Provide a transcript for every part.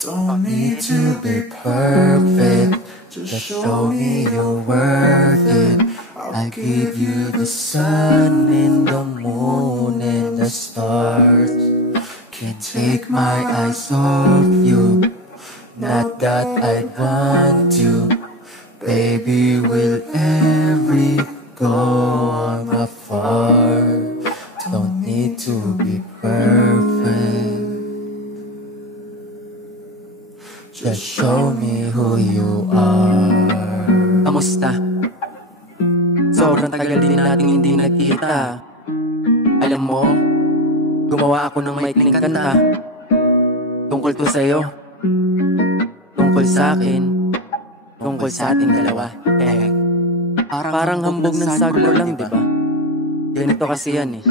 Don't need to be perfect, just show me you're worth it. I'll give you the sun and the moon and the stars. Can't take my eyes off you, not that I want to. Baby, we'll ever go on afar. Don't need to be perfect, just show me who you are. Kamusta? Sobrang tagal din nating hindi nagkita. Alam mo, gumawa ako ng maikling kanta. Tungkol to sa'yo, tungkol sa'kin, tungkol sa ating dalawa. Parang hambog ng sagulo lang, diba? Ganito kasi yan eh.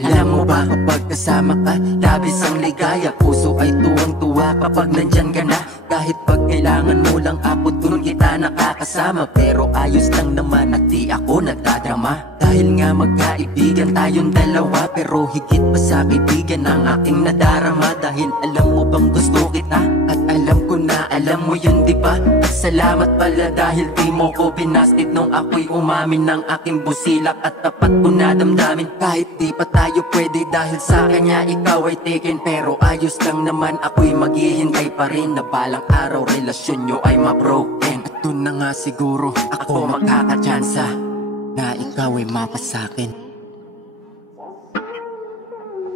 Alam mo ba kapag kasama ka, labis ang ligaya. Puso ay tuwang-tuwa kapag nandyan ka na. Kahit pag kailangan mo lang ako, dun kita nakakasama. Pero ayos lang naman at di ako nagdadrama. Dahil nga magkaibigan tayong dalawa, pero higit pa sa kaibigan ang aking nadarama. Dahil alam mo bang gusto kita, at alam ko na alam mo yun, diba? At salamat pala dahil di mo ko binastid nung ako'y umamin ng aking busilak. At tapat ko na damdamin kahit di pa tayo pwede, dahil sa kanya ikaw ay taken. Pero ayos lang naman, ako'y maghihintay pa rin na balang araw relasyon nyo ay ma-broken. At dun na nga siguro ako magkakatsansa na ikaw ay mapasakin.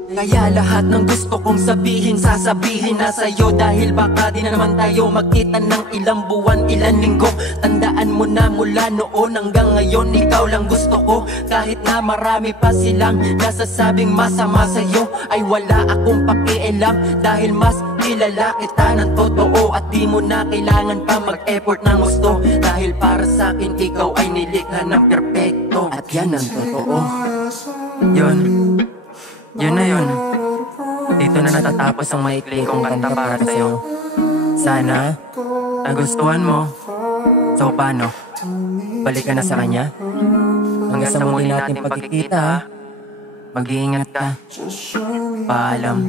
Kaya lahat ng gusto kong sabihin, sasabihin na sa'yo. Dahil baka di na naman tayo magkita ng ilang buwan, ilang linggo. Tandaan mo na mula noon hanggang ngayon, ikaw lang gusto ko. Kahit na marami pa silang nasasabing masama sa'yo, ay wala akong pakialam. Dahil mas kilala kita ng totoo, at di mo na kailangan pa mag-effort ng gusto. Dahil para sa'kin ikaw ay nilikha ng perpekto, at yan ang totoo. Yun na yun. Dito na natatapos ang maikli kong kanta para sa'yo. Sana nagustuhan mo. So paano? Balik ka na sa kanya? Hanggang sa muli natin pagkikita, mag-iingat ka. Paalam.